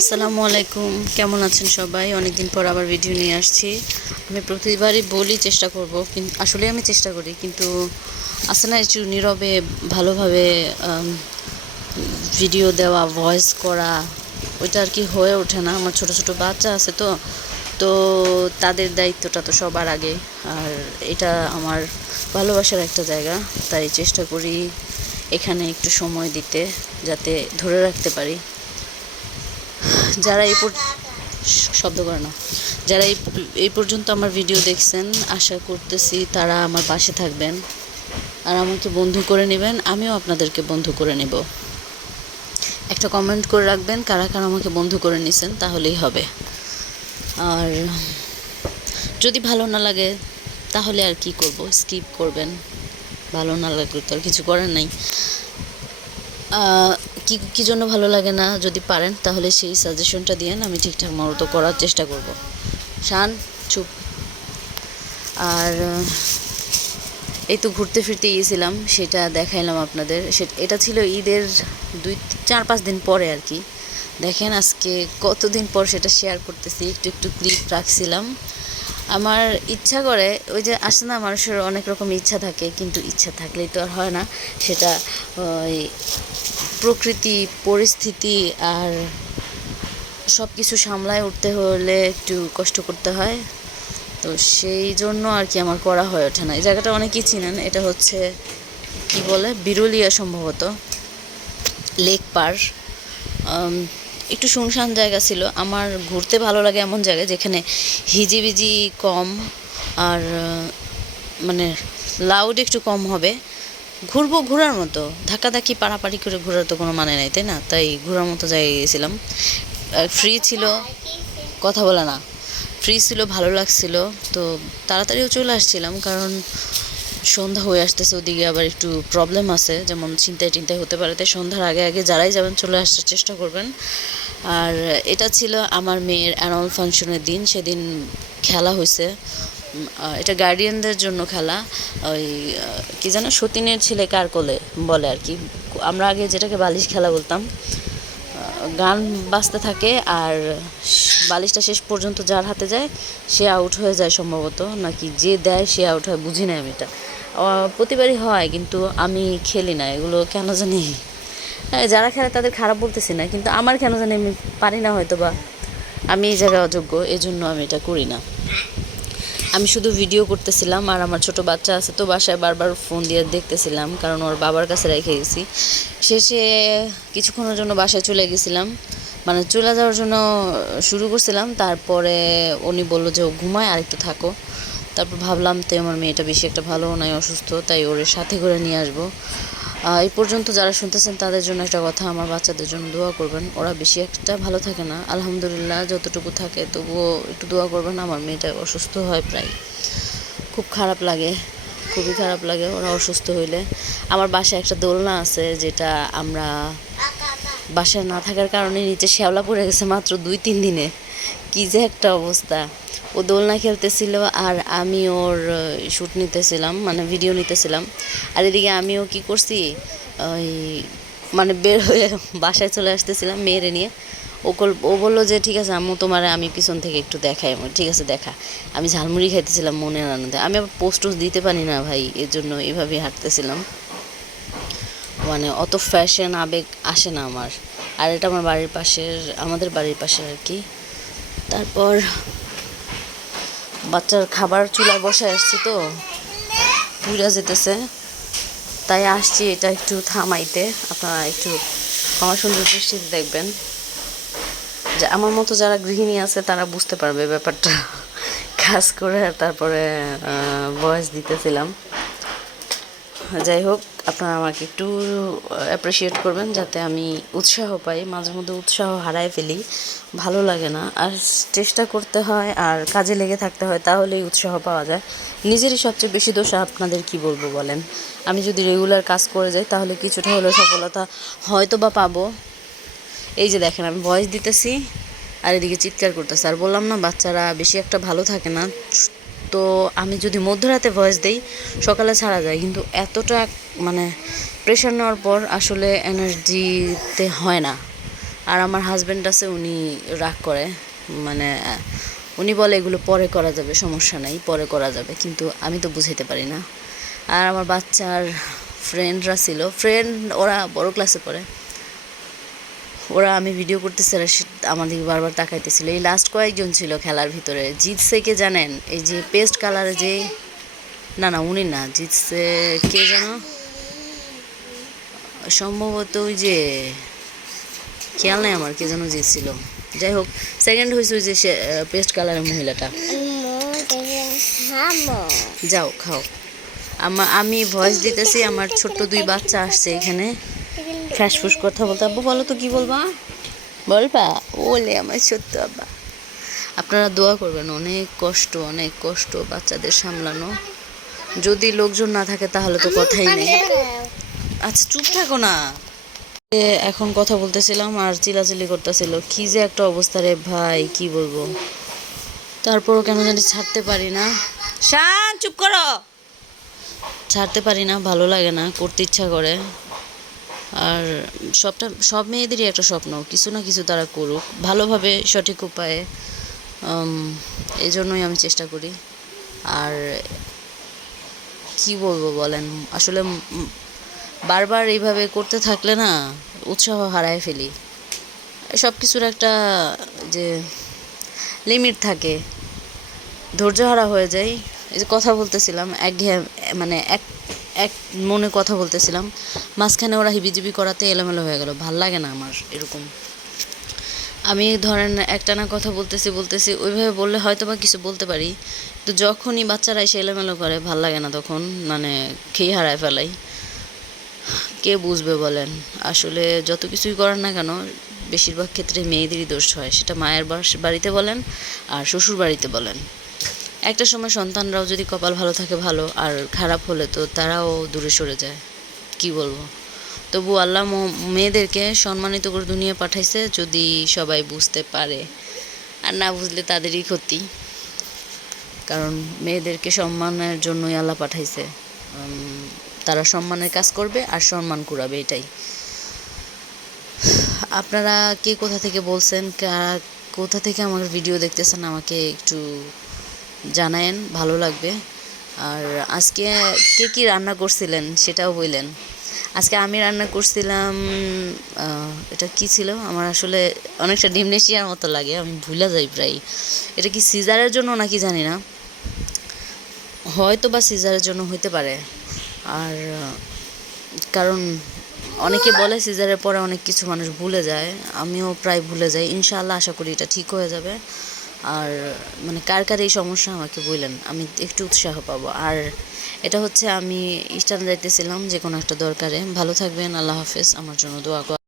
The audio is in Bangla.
আসসালামু আলাইকুম, কেমন আছেন সবাই? অনেক দিন পর আবার ভিডিও নিয়ে আসছি। আমি প্রতিবারই বলি চেষ্টা করব, কিন্তু আসলে আমি চেষ্টা করি, কিন্তু আসলে না একটু নীরবে ভালোভাবে ভিডিও দেওয়া, ভয়েস করা, ওইটা আর কি হয়ে ওঠে না। আমার ছোট ছোট বাচ্চা আছে, তো তো তাদের দায়িত্বটা তো সবার আগে। আর এটা আমার ভালোবাসার একটা জায়গা, তাই চেষ্টা করি এখানে একটু সময় দিতে, যাতে ধরে রাখতে পারি। যারা শব্দ করে না, যারা এই পর্যন্ত আমার ভিডিও দেখছেন, আশা করতেছি তারা আমার পাশে থাকবেন আর আমাকে বন্ধু করে নেবেন, আমিও আপনাদেরকে বন্ধু করে নেব। একটা কমেন্ট করে রাখবেন কারা কারা আমাকে বন্ধু করে নিছেন, তাহলেই হবে। আর যদি ভালো না লাগে তাহলে আর কি করব, স্কিপ করবেন। ভালো না লাগলে তো আর কিছু করার নাই। কী জন্য ভালো লাগে না যদি পারেন তাহলে সেই সাজেশনটা দিয়েন, আমি ঠিকঠাক মতো করার চেষ্টা করব। শান, চুপ। আর এই তো ঘুরতে ফিরতে গিয়েছিলাম, সেটা দেখাইলাম আপনাদের। এটা ছিল ঈদের 4-5 দিন পরে আর কি। দেখেন আজকে কতদিন পর সেটা শেয়ার করতেছি, একটু একটু ক্লিপ রাখছিলাম। আমার ইচ্ছা করে, ওই যে আসে না, মানুষের অনেক রকম ইচ্ছা থাকে, কিন্তু ইচ্ছা থাকলেই তো আর হয় না। সেটা ওই প্রকৃতি, পরিস্থিতি আর সব কিছু সামলায় উঠতে হলে একটু কষ্ট করতে হয়। তো সেই জন্য আর কি আমার করা হয়ে ওঠে না। এই জায়গাটা অনেকেই চিনেন, এটা হচ্ছে কি বলে, বিরুলিয়া সম্ভবত, লেক পার। একটু শুনশান জায়গা ছিল। আমার ঘুরতে ভালো লাগে এমন জায়গায় যেখানে হিজিবিজি কম, আর মানে লাউড একটু কম হবে। ঘোরার মতো, ধাক্কাধাক্কি পাড়াপাড়ি করে ঘোরার তো কোনো মানে নেই, তাই না? তাই ঘোরার মতো জায়গায় গিয়েছিলাম। ফ্রি ছিল, কথা বলে না, ফ্রি ছিল, ভালো লাগছিল। তো তাড়াতাড়িও চলে আসছিলাম, কারণ সন্ধ্যা হয়ে আসতেছে, ওদিকে আবার একটু প্রবলেম আছে, যেমন ছিনতাই টিনতাই হতে পারে। তাই সন্ধ্যার আগে আগে যারাই যাবেন চলে আসার চেষ্টা করবেন। আর এটা ছিল আমার মেয়ের অ্যানুয়াল ফাংশনের দিন, সেদিন খেলা হয়েছে। এটা গার্ডিয়ানদের জন্য খেলা। ওই কি যেন, সতীনের ছেলে কার কোলে বলে আর কি, আমরা আগে যেটাকে বালিশ খেলা বলতাম। গান বাজতে থাকে আর বালিশটা শেষ পর্যন্ত যার হাতে যায় সে আউট হয়ে যায় সম্ভবত, নাকি যে দেয় সে আউট হয়, বুঝি না আমি এটা। প্রতিবারই হয়, কিন্তু আমি খেলি না এগুলো, কেন জানি। যারা খেলে তাদের খারাপ বলতেছি না, কিন্তু আমার কেন জানি আমি পারি না, হয়তো বা আমি এই জায়গায় অযোগ্য, এজন্য আমি এটা করি না। আমি শুধু ভিডিও করতেছিলাম, আর আমার ছোট বাচ্চা আছে, তো বাসায় বারবার ফোন দিয়ে দেখতেছিলাম, কারণ ওর বাবার কাছে রেখে গেছি। শেষে কিছুক্ষণের জন্য বাসায় চলে গেছিলাম, মানে চলে যাওয়ার জন্য শুরু করছিলাম। তারপরে উনি বললো যে ও ঘুমায়, আর একটু থাকো। তারপর ভাবলাম তো আমার মেয়েটা বেশি একটা ভালো নয়, অসুস্থ, তাই ওর সাথে করে নিয়ে আসবো। এই পর্যন্ত যারা শুনতেছেন তাদের জন্য একটা কথা, আমার বাচ্চাদের জন্য দোয়া করবেন। ওরা বেশি একটা ভালো থাকে না, আলহামদুলিল্লাহ যতটুকু থাকে, তবুও একটু দোয়া করবেন। আমার মেয়েটা অসুস্থ হয় প্রায়, খুব খারাপ লাগে, খুবই খারাপ লাগে ওরা অসুস্থ হইলে। আমার বাসায় একটা দোলনা আছে, যেটা আমরা বাসায় না থাকার কারণে নিচে শ্যাওলা পড়ে গেছে মাত্র 2-3 দিনে। কী যে একটা অবস্থা! ও দোলনা খেলতেছিল আর আমি ওর শ্যুট নিতেছিলাম, মানে ভিডিও নিতেছিলাম। আর এদিকে আমিও কি করছি, ওই মানে বের হয়ে বাসায় চলে আসতেছিলাম মেয়েরে নিয়ে। ও বললো যে ঠিক আছে আম্মু, তোমার আমি পিছন থেকে একটু দেখাই। ঠিক আছে দেখা। আমি ঝালমুড়ি খাইতেছিলাম মনের আনন্দে। আমি আবার পোস্ট দিতে পারি না ভাই, এর জন্য এভাবেই হাঁটতেছিলাম। মানে অত ফ্যাশন আবেগ আসে না আমার। আর এটা আমার বাড়ির পাশের, আমাদের বাড়ির পাশের আর কি। তারপর বাচ্চার খাবার চুলায় বসায় আসছি, তো পুড়া যেতেছে, তাই আসছি এটা একটু থামাইতে। আপনারা একটু আমার সুন্দর দৃষ্টিতে দেখবেন, যে আমার মতো যারা গৃহিণী আছে তারা বুঝতে পারবে ব্যাপারটা। কাজ করে তারপরে ভয়েস দিতেছিলাম। যাই হোক, আপনারা আমাকে একটু অ্যাপ্রিসিয়েট করবেন, যাতে আমি উৎসাহ পাই। মাঝে মধ্যে উৎসাহ হারায় ফেলি, ভালো লাগে না। আর চেষ্টা করতে হয় আর কাজে লেগে থাকতে হয়, তাহলেই উৎসাহ পাওয়া যায়। নিজেরই সবচেয়ে বেশি দোষ, আপনাদের কি বলবো বলেন। আমি যদি রেগুলার কাজ করে যাই তাহলে কিছুটা হলেও সফলতা হয়তো বা পাবো। এই যে দেখেন, আমি ভয়েস দিতেছি আর এদিকে চিৎকার করতেছে। আর বললাম না, বাচ্চারা বেশি একটা ভালো থাকে না, তো আমি যদি মধ্যরাতে ভয়েস দেই সকালে ছাড়া যায়, কিন্তু এতটা মানে প্রেশার নেওয়ার পর আসলে এনার্জিতে হয় না। আর আমার হাজব্যান্ড আছে, উনি রাগ করে, মানে উনি বলে এগুলো পরে করা যাবে, সমস্যা নাই, পরে করা যাবে, কিন্তু আমি তো বুঝাইতে পারি না। আর আমার বাচ্চার ফ্রেন্ডরা ছিল, ওরা বড় ক্লাসে পড়ে, ওরা আমি ভিডিও করতেছি আর আমার দিকে বারবার তাকাইতেছিল। এই লাস্ট কয়েকজন ছিল খেলার ভিতরে। জিতছে কে জানেন? এই যে পেস্ট কালারে যে, না না উনি না, জিতছে কে যেন, সম্ভবত ওই যে, খেয়াল নাই আমার কে যেন জিতছিল। যাই হোক, সেকেন্ড হয়েছে ওই যে পেস্ট কালারের মহিলাটা। যাও খাও। আমি ভয়েস দিতেছি, আমার ছোট্ট 2 বাচ্চা আসছে এখানে ফ্যাসফুস কথা বলতে। আব্বু বলো তো কি বলবা, বলবা? ওলে আমার ছোট্ট আব্বা। আপনারা দোয়া করবেন, অনেক কষ্ট বাচ্চাদের সামলানো। যদি লোকজন না থাকে তাহলে তো কথাই নেই। আচ্ছা চুপ থাকো না। এখন কথা বলতেছিলাম আর চিলাচিলি করতেছিল, কি যে একটা অবস্থা রে ভাই, কি বলবো। তারপরও কেন জানি ছাড়তে পারি না। শান চুপ করো। ছাড়তে পারি না, ভালো লাগে না, করতে ইচ্ছা করে। আর সব মেয়েদেরই একটা স্বপ্ন, কিছু না কিছু তারা করুক ভালোভাবে, সঠিক উপায়ে। এই জন্যই আমি চেষ্টা করি। আর কি বলবো বলেন, আসলে বারবার এইভাবে করতে থাকলে না উৎসাহ হারায় ফেলি। সব কিছুর একটা যে লিমিট থাকে, ধৈর্য হারা হয়ে যায়। এই যে কথা বলতেছিলাম, একঘেয়ে মানে এক মনে কথা বলতেছিলাম, মাঝখানে ওরা হিবিজিবি করাতে এলোমেলো হয়ে গেল। ভাল লাগে না আমার এরকম। আমি ধরেন একটানা কথা বলতেছি, ওইভাবে বললে হয়তো বা কিছু বলতে পারি, তো যখনই বাচ্চারা এসে এলোমেলো করে ভাল লাগে না, তখন মানে খেয়ে হারায় ফেলাই। কে বুঝবে বলেন? আসলে যত কিছুই করার না কেন, বেশিরভাগ ক্ষেত্রে মেয়েদেরই দোষ হয়, সেটা মায়ের বাড়িতে বলেন আর শ্বশুর বাড়িতে বলেন। একটা সময় সন্তানরাও যদি কপাল ভালো থাকে ভালো, আর খারাপ হলে তো তারাও দূরে সরে যায়। কি বলবো, তবু আল্লাহ মেয়েদেরকে সম্মানিত করে দুনিয়া পাঠাইছে, যদি সবাই বুঝতে পারে। আর না বুঝলে তাদেরই ক্ষতি, কারণ মেয়েদেরকে সম্মানের জন্যই আল্লাহ পাঠাইছে। তারা সম্মানের কাজ করবে আর সম্মান কুড়াবে, এটাই। আপনারা কে কোথা থেকে বলছেন, কোথা থেকে আমার ভিডিও দেখতেছেন, আমাকে একটু জানায়েন, ভালো লাগবে। আর আজকে কে কী রান্না করছিলেন সেটাও বললেন। আজকে আমি রান্না করছিলাম, এটা কি ছিল, আমার আসলে অনেকটা ডিমনেশিয়ার মতো লাগে, আমি ভুলে যাই প্রায়। এটা কি সিজারের জন্য নাকি জানি না, হয়তো বা সিজারের জন্য হইতে পারে। আর কারণ অনেকে বলে সিজারের পরে অনেক কিছু মানুষ ভুলে যায়, আমিও প্রায় ভুলে যাই। ইনশাআল্লাহ আশা করি এটা ঠিক হয়ে যাবে। আর মানে কার কার এই সমস্যা আমাকে বললেন, আমি একটু উৎসাহ পাবো। আর এটা হচ্ছে আমি ইস্টার্ন যাইতেছিলাম যে কোনো একটা দরকারে। ভালো থাকবেন, আল্লাহ হাফেজ, আমার জন্য দোয়া